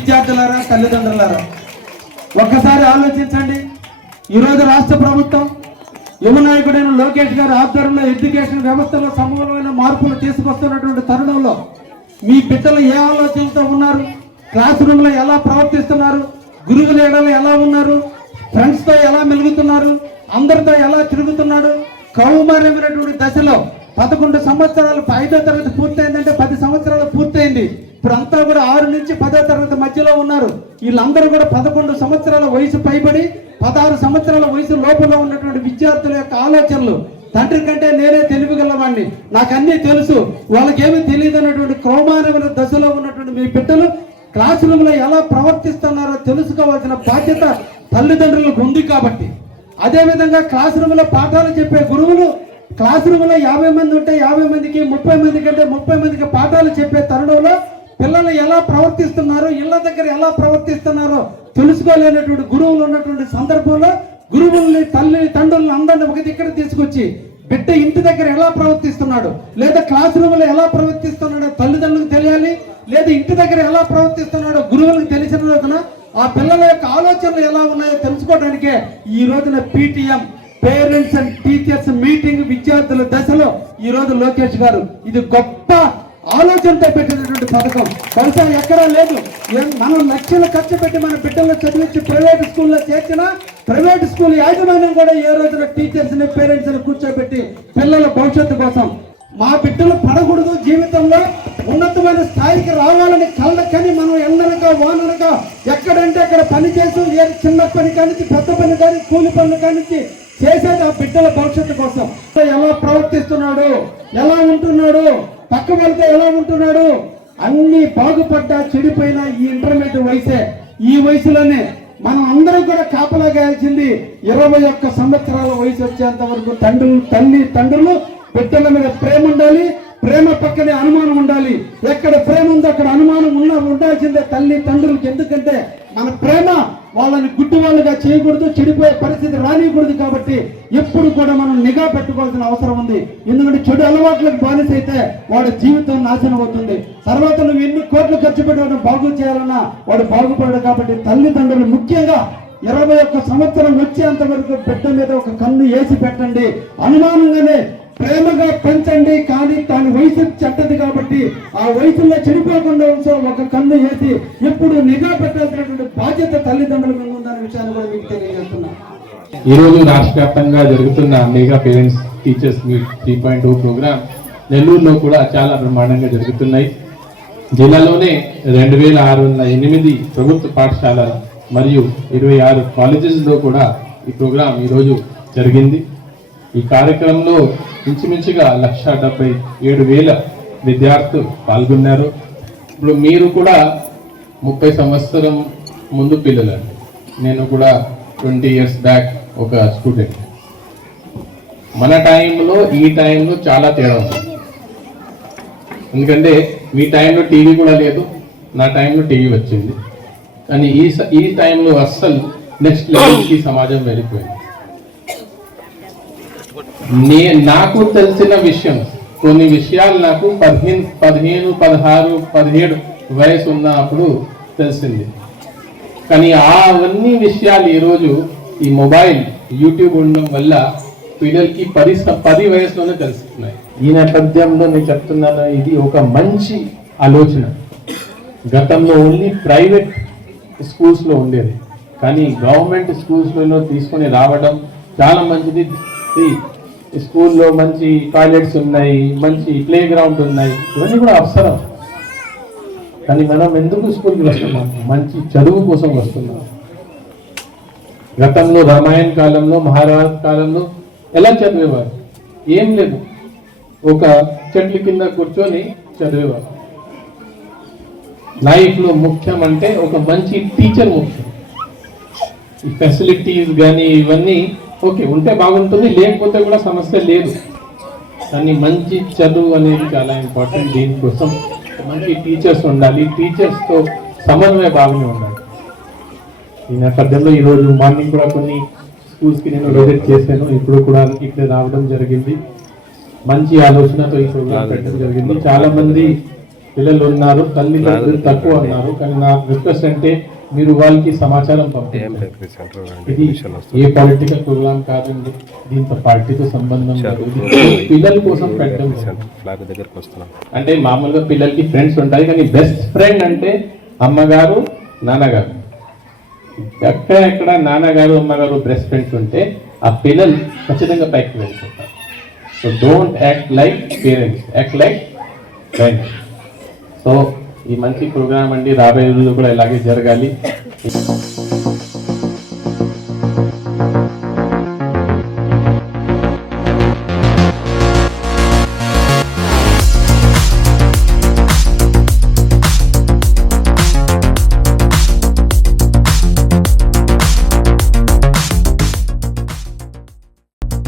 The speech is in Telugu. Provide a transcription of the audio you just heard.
విద్యార్థులారా, తల్లిదండ్రులారా, ఒక్కసారి ఆలోచించండి. ఈరోజు రాష్ట్ర ప్రభుత్వం యువ నాయకుడైన లోకేష్ గారి ఆధ్వర్యంలో ఎడ్యుకేషన్ వ్యవస్థలో సమూలమైన మార్పులు తీసుకొస్తున్నటువంటి తరుణంలో మీ బిడ్డలు ఏ ఆలోచనతో ఉన్నారు, క్లాస్ రూమ్లో ఎలా ప్రవర్తిస్తున్నారు, గురువుల ఏడలో ఎలా ఉన్నారు, ఫ్రెండ్స్తో ఎలా మెలుగుతున్నారు, అందరితో ఎలా తిరుగుతున్నాడు, కౌమార్యమైనటువంటి దశలో 11 సంవత్సరాలు 5వ తరగతి పూర్తయిందంటే 10 సంవత్సరాలు పూర్తయింది. ఇప్పుడు అంతా కూడా 6 నుంచి 10వ తరగతి మధ్యలో ఉన్నారు. వీళ్ళందరూ కూడా 11 సంవత్సరాల వయసు పైబడి 16 సంవత్సరాల వయసు లోపల ఉన్నటువంటి విద్యార్థుల యొక్క ఆలోచనలు, తండ్రి కంటే నేనే తెలివిగలవాడిని, నాకు అన్నీ తెలుసు, వాళ్ళకేమీ తెలియదు అన్నటువంటి కౌమారమైన దశలో ఉన్నటువంటి మీ బిడ్డలు క్లాస్ రూమ్లో ఎలా ప్రవర్తిస్తున్నారో తెలుసుకోవాల్సిన బాధ్యత తల్లిదండ్రులకు ఉంది. కాబట్టి అదేవిధంగా క్లాస్ రూమ్లో పాఠాలు చెప్పే గురువులు క్లాస్ రూమ్లో 50 మంది ఉంటే 50 మందికి 30 మంది కంటే 30 మందికి పాఠాలు చెప్పే తరుణంలో పిల్లలు ఎలా ప్రవర్తిస్తున్నారో, ఇళ్ల దగ్గర ఎలా ప్రవర్తిస్తున్నారో తెలుసుకోలేనటువంటి గురువులు ఉన్నటువంటి సందర్భంలో గురువుల్ని, తండ్రులను అందరిని ఒక దగ్గర తీసుకొచ్చి బిడ్డ ఇంటి దగ్గర ఎలా ప్రవర్తిస్తున్నాడు, లేదా క్లాస్ రూమ్లో ఎలా ప్రవర్తిస్తున్నాడో తల్లిదండ్రులకు తెలియాలి, లేదా ఇంటి దగ్గర ఎలా ప్రవర్తిస్తున్నాడో గురువులకు తెలిసిన రోజున ఆ పిల్లల యొక్క ఆలోచనలు ఎలా ఉన్నాయో తెలుసుకోవడానికే ఈ రోజున PTM parents and teachers meeting విద్యార్థుల దశలో ఈ రోజు లోకేష్ గారు ఇది గొప్ప ఆలోచనతో పెట్టినటువంటి పథకం. బహుశా ఎక్కడా లేదు. మనం లక్షలు ఖర్చు పెట్టి మన బిడ్డలను చదివించి ప్రైవేట్ స్కూల్లో చేర్చినా ప్రైవేట్ స్కూల్ యాజమాన్యం కూడా ఏ రోజున టీచర్స్ ని, పేరెంట్స్ ని కూర్చోబెట్టి పిల్లల భవిష్యత్తు కోసం మా బిడ్డలు పడకూడదు, జీవితంలో ఉన్నతమైన స్థాయికి రావాలని కళ్ళకని మనం ఎండనక వాననక ఎక్కడంటే అక్కడ పని చేసి చిన్న పని కానించి పెద్ద పని కానీ కూలి పనులు కానించి చేసేది ఆ బిడ్డల భవిష్యత్తు కోసం. ఎలా ప్రవర్తిస్తున్నాడు, ఎలా ఉంటున్నాడు, పక్క వెళ్తే ఎలా ఉంటున్నాడు, అన్ని బాగుపడ్డా చెడిపోయినా ఈ ఇంటర్మీడియట్ వయసే. ఈ వయసులోనే మనం అందరం కూడా కాపలా గాయాల్సింది 21 సంవత్సరాల వయసు వచ్చేంత వరకు తండ్రులు బిడ్డల మీద ప్రేమ ఉండాలి, ప్రేమ పక్కనే అనుమానం ఉండాలి. ఎక్కడ ప్రేమ ఉందో అక్కడ అనుమానం ఉండాల్సిందే తండ్రులకు. ఎందుకంటే మన ప్రేమ వాళ్ళని గుడ్డి వాళ్ళుగా చేయకూడదు, చెడిపోయే పరిస్థితి రానియకూడదు. కాబట్టి ఎప్పుడు కూడా మనం నిఘా పెట్టుకోవాల్సిన అవసరం ఉంది. ఎందుకంటే చెడు అలవాట్లకు బానిస అయితే వాడి జీవితం నాశనం అవుతుంది. తర్వాత నువ్వు ఎన్ని కోట్లు ఖర్చు పెట్టి వాడిని బాగు చేయాలన్నా వాడు బాగుపడడు. కాబట్టి తల్లిదండ్రులు ముఖ్యంగా 21 సంవత్సరం వచ్చేంత వరకు బిడ్డ మీద ఒక కన్ను వేసి పెట్టండి, అనుమానంగానే ప్రేమగా పెంచండి. కానీ దాని వయసు చెడ్డది కాబట్టి ఆ వయసులో చెడిపోకుండా ఒక కన్ను వేసి ఎప్పుడు నిఘా పెట్టాల్సినటువంటి బాధ్యత తల్లిదండ్రుల మీద ఉందనే విషయాన్ని కూడా మీకు తెలియజేస్తున్నా. ఈ రోజు రాష్ట్ర వ్యాప్తంగా జరుగుతున్న mega parents teachers meet 3.0 programme నెల్లూరులో కూడా చాలా బ్రహ్మాండంగా జరుగుతున్నాయి. జిల్లాలోనే 2608 ప్రభుత్వ పాఠశాలలు మరియు 26 కాలేజెస్లో కూడా ఈ ప్రోగ్రాం ఈరోజు జరిగింది. ఈ కార్యక్రమంలో ఇంచుమించుగా 1,77,000 విద్యార్థులు పాల్గొన్నారు. ఇప్పుడు మీరు కూడా 30 సంవత్సరం ముందు పిల్లలండి, నేను కూడా 20 years బ్యాక్ ఒక స్టూడెంట్. మన టైంలో ఈ టైంలో చాలా తేడా ఉంది. ఎందుకంటే మీ టైంలో టీవీ కూడా లేదు, నా టైంలో టీవీ వచ్చింది. కానీ ఈ టైంలో అస్సలు నెక్స్ట్ లెవెల్కి సమాజం వెళ్ళిపోయింది. నాకు తెలిసిన విషయం, కొన్ని విషయాలు నాకు 15, 16, 17 వయసు ఉన్నప్పుడు తెలిసింది. కానీ అవన్నీ విషయాలు ఈరోజు ఈ మొబైల్, యూట్యూబ్ ఉండడం వల్ల పిల్లలకి 10 వయసులోనే తెలుస్తున్నాయి. ఈ నేపథ్యంలో నేను చెప్తున్నాను, ఇది ఒక మంచి ఆలోచన. గతంలో ఓన్లీ ప్రైవేట్ స్కూల్స్లో ఉండేది, కానీ గవర్నమెంట్ స్కూల్స్లో తీసుకొని రావడం చాలా మంచిది. స్కూల్లో మంచి టాయిలెట్స్ ఉన్నాయి, మంచి ప్లే గ్రౌండ్ ఉన్నాయి, ఇవన్నీ కూడా అవసరం. కానీ మనం ఎందుకు స్కూల్కి వస్తున్నాం? మంచి చదువు కోసం వస్తున్నాం. గతంలో రామాయణ కాలంలో, మహాభారత కాలంలో ఎలా చదివేవారు? ఏం లేదు, ఒక చెట్ల కింద కూర్చొని చదివేవారు. లైఫ్లో ముఖ్యం అంటే ఒక మంచి టీచర్ ముఖ్యం. ఈ ఫెసిలిటీస్ కానీ ఇవన్నీ ఓకే ఉంటే బాగుంటుంది, లేకపోతే కూడా సమస్య లేదు. కానీ మంచి చదువు అనేది చాలా ఇంపార్టెంట్. దీనికోసం మంచి టీచర్స్ ఉండాలి, టీచర్స్తో సమన్వయ భావన ఉండాలి. ఈ నేపథ్యంలో ఈరోజు మార్నింగ్ కూడా కొన్ని స్కూల్స్కి నేను విజిట్ చేశాను, ఇప్పుడు కూడా ఇక్కడ రావడం జరిగింది. మంచి ఆలోచనతో ఈ ప్రోగ్రాం పెట్టడం జరిగింది. చాలా మంది పిల్లలు ఉన్నారు, తల్లిదండ్రులు తక్కువ అన్నారు. కానీ నా రిక్వెస్ట్ అంటే మీరు వాళ్ళకి సమాచారం పంపించండి. ఇది ఏ పొలిటికల్ ప్రోగ్రామ్ కాదండి, దీంతో పార్టీతో సంబంధం లేదు. పిల్లల కోసం పెట్టడం. అంటే మామూలుగా పిల్లలకి ఫ్రెండ్స్ ఉంటాయి, కానీ బెస్ట్ ఫ్రెండ్ అంటే అమ్మగారు నాన్నగారు. ఎక్కడ నాన్నగారు అమ్మగారు బెస్ట్ ఫ్రెండ్స్ ఉంటే ఆ పిల్లలు ఖచ్చితంగా పైకి వెళ్ళిపోతారు. So don't act like parents, act like friends. So ఈ మంచి ప్రోగ్రామ్ అండి, రాబోయే రోజుల్లో కూడా ఇలాగే జరగాలి.